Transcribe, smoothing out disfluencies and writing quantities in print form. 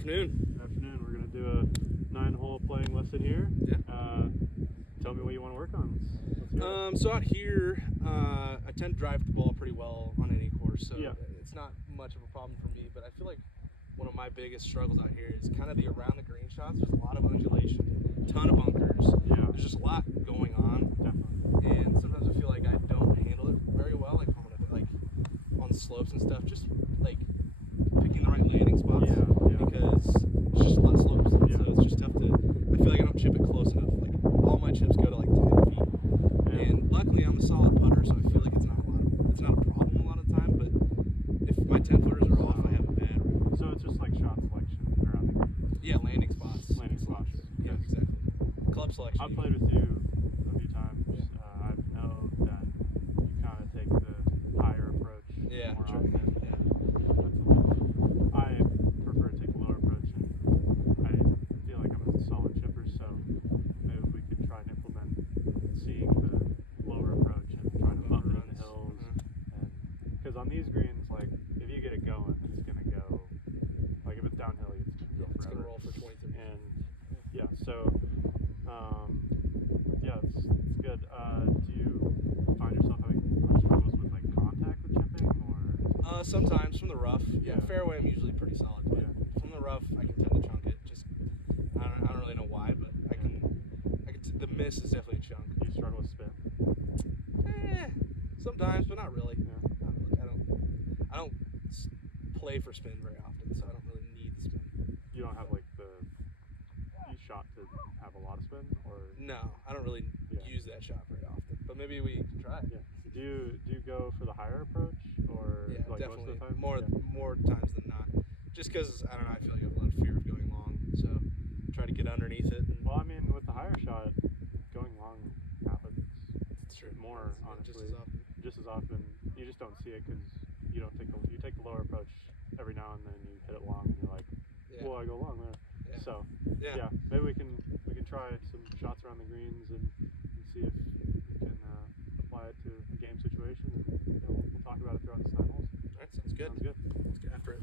Afternoon. Good afternoon. We're going to do a 9-hole playing lesson here. Yeah. Tell me what you want to work on. Let's hear it. So out here, I tend to drive the ball pretty well on any course, so Yeah. it's not much of a problem for me. But I feel like one of my biggest struggles out here is kind of the around the green shots. There's a lot of undulation, ton of bunkers. Yeah. There's just a lot going on, Definitely. and sometimes I feel like I don't handle it very well, like on the slopes and stuff. Just like picking the right landing spots, because it's just a lot of slopes, so it's just tough to. I feel like I don't chip it close enough. Like all my chips go to like 10 feet, and luckily I'm a solid putter, so I feel like it's not a problem a lot of the time. But if my 10-footers are off, I have a bad rip. So it's just like shot selection around the green. Yeah, landing spots. Landing spots. Yeah, exactly. Club selection. I've played with you a few times. I know that you kind of take the higher approach more often. I prefer to take a lower approach, and I feel like I'm a solid chipper, so maybe if we could try and implement seeing the lower approach and trying to up in the hills. And because on these greens, like if you get it going, it's gonna go. Like if it's downhill, it's gonna go It's forever. gonna roll for 20, 30. And so it's good. Do you find yourself having much struggles with like contact with chipping, or? Sometimes from the rough. Yeah, Yeah. fairway I'm usually pretty solid, but from the rough I can tend to chunk it. Just I don't really know why, but the miss is definitely a chunk. Do you struggle with spin? Sometimes, but not really. Yeah. Not really. I don't play for spin very often, so I don't really need the spin. You don't have like the shot to have a lot of spin, or? No, I don't really use that shot very often. But maybe we can try it. Yeah. Do you go for the higher approach, or like definitely most of the time? more times than not. Just because I don't know, I feel like I have a lot of fear of going long, so try to get underneath it. And Well, I mean, with the higher shot, going long happens. it's true. More Yeah, honestly, just as often. just as often. You just don't see it because you take the lower approach every now and then. You hit it long, and you're like, "Whoa, I go long there." Yeah. So Yeah. maybe we can try some shots around the greens and see if we can apply it to a game situation. And we'll talk about it throughout the 9 holes. All right, sounds good. Sounds good. Let's get after it.